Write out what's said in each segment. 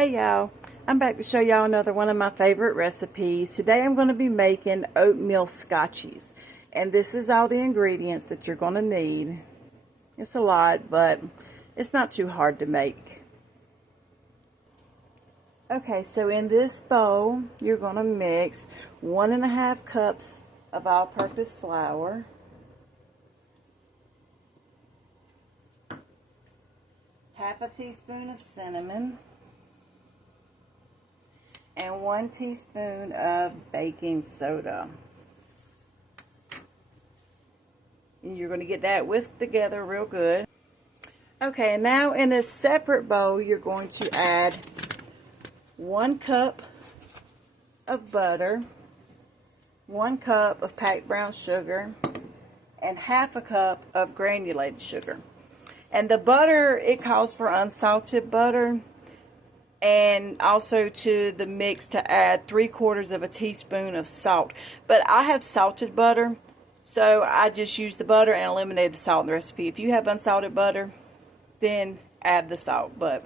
Hey y'all, I'm back to show y'all another one of my favorite recipes. Today I'm going to be making oatmeal scotchies. And this is all the ingredients that you're going to need. It's a lot, but it's not too hard to make. Okay, so in this bowl, you're going to mix 1.5 cups of all-purpose flour, half a teaspoon of cinnamon, and 1 teaspoon of baking soda. And you're going to get that whisked together real good. Okay, and now in a separate bowl, you're going to add 1 cup of butter, 1 cup of packed brown sugar, and half a cup of granulated sugar. And the butter, it calls for unsalted butter. And also to the mix to add 3/4 of a teaspoon of salt. But I have salted butter, so I just use the butter and eliminate the salt in the recipe. If you have unsalted butter, then add the salt. But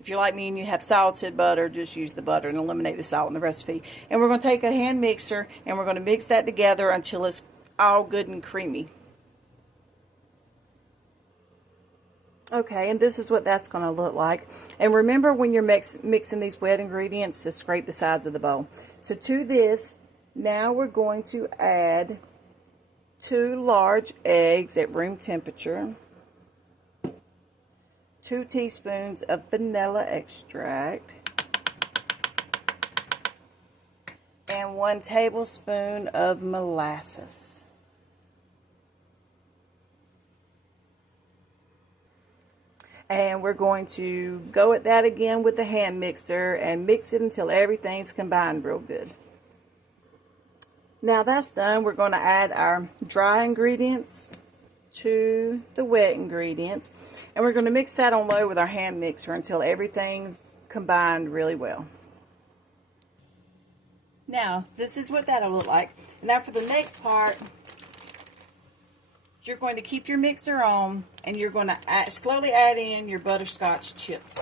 if you're like me and you have salted butter, just use the butter and eliminate the salt in the recipe. And we're going to take a hand mixer and we're going to mix that together until it's all good and creamy. Okay, and this is what that's going to look like. And remember, when you're mixing these wet ingredients, to scrape the sides of the bowl. So to this, now we're going to add 2 large eggs at room temperature, 2 teaspoons of vanilla extract, and 1 tablespoon of molasses. And we're going to go at that again with the hand mixer and mix it until everything's combined real good. Now that's done, we're going to add our dry ingredients to the wet ingredients. And we're going to mix that on low with our hand mixer until everything's combined really well. Now, this is what that'll look like. Now for the next part, you're going to keep your mixer on and you're going to slowly add in your butterscotch chips.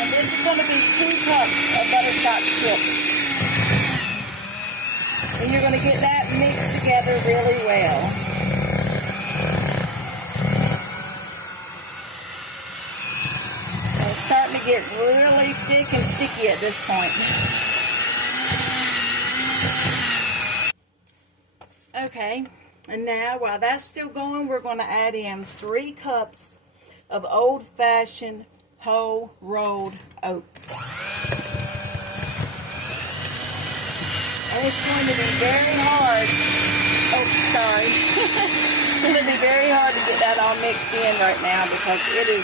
And this is going to be 2 cups of butterscotch chips. And you're going to get that mixed together really well. Starting to get really thick and sticky at this point. Okay, and now while that's still going, we're going to add in 3 cups of old-fashioned whole rolled oats. And it's going to be very hard. Oh, sorry. It's going to be very hard to get that all mixed in right now because it is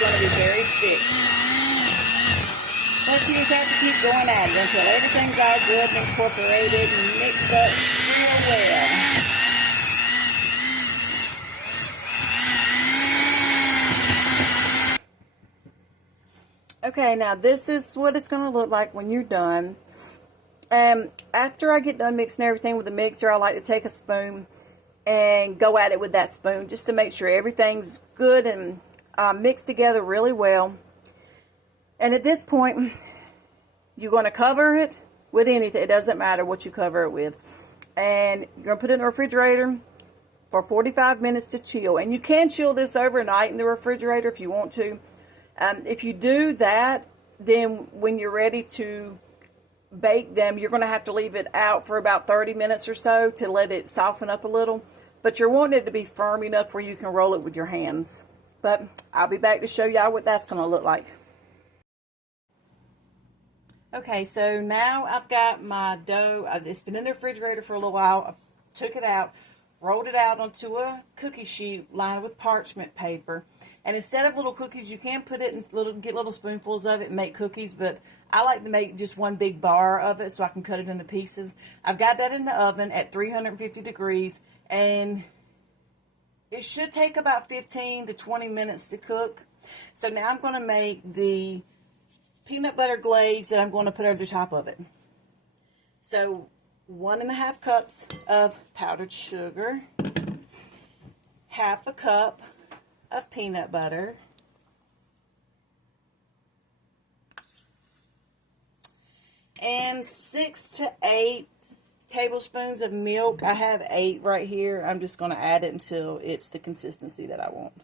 going to be very thick. But you just have to keep going at it until everything's all good and incorporated and mixed up real well. Okay, now this is what it's going to look like when you're done. After I get done mixing everything with the mixer, I like to take a spoon and go at it with that spoon just to make sure everything's good and mixed together really well. And at this point, you're going to cover it with anything. It doesn't matter what you cover it with. And you're going to put it in the refrigerator for 45 minutes to chill. And you can chill this overnight in the refrigerator if you want to. If you do that, then when you're ready to bake them, you're going to have to leave it out for about 30 minutes or so to let it soften up a little. But you're wanting it to be firm enough where you can roll it with your hands. But I'll be back to show y'all what that's going to look like. Okay, so now I've got my dough. It's been in the refrigerator for a little while. I took it out, rolled it out onto a cookie sheet lined with parchment paper. And instead of little cookies, you can put it in get little spoonfuls of it and make cookies. But I like to make just one big bar of it so I can cut it into pieces. I've got that in the oven at 350 degrees. And it should take about 15 to 20 minutes to cook. So now I'm going to make the peanut butter glaze that I'm going to put over the top of it. So 1.5 cups of powdered sugar, half a cup of peanut butter, and 6 to 8 tablespoons of milk. I have 8 right here. I'm just going to add it until it's the consistency that I want.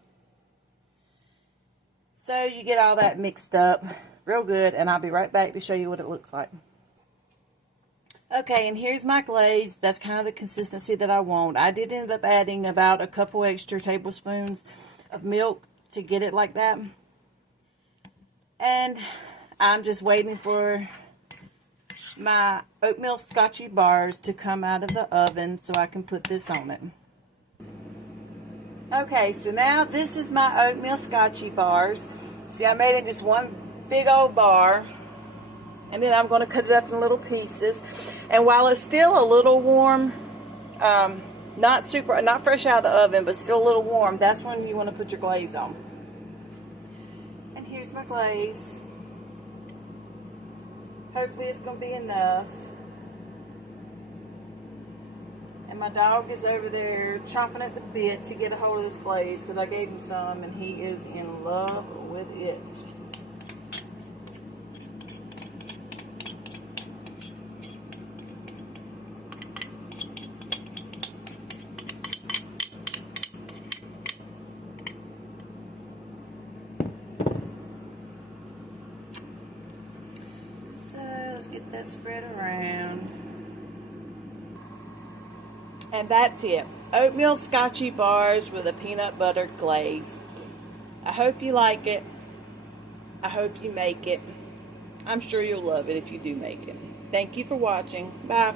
So you get all that mixed up real good, and I'll be right back to show you what it looks like. Okay, and here's my glaze. That's kind of the consistency that I want. I did end up adding about a couple extra tablespoons of milk to get it like that. And I'm just waiting for my Oatmeal Scotchie bars to come out of the oven so I can put this on it. Okay, so now this is my Oatmeal Scotchie bars. See, I made it just one big old bar. And then I'm going to cut it up in little pieces. And while it's still a little warm, not fresh out of the oven, but still a little warm, that's when you want to put your glaze on. And here's my glaze. Hopefully it's going to be enough. And my dog is over there chomping at the bit to get a hold of this glaze because I gave him some and he is in love with it. Let's get that spread around. And that's it. Oatmeal Scotchie bars with a peanut butter glaze. I hope you like it. I hope you make it. I'm sure you'll love it if you do make it. Thank you for watching. Bye.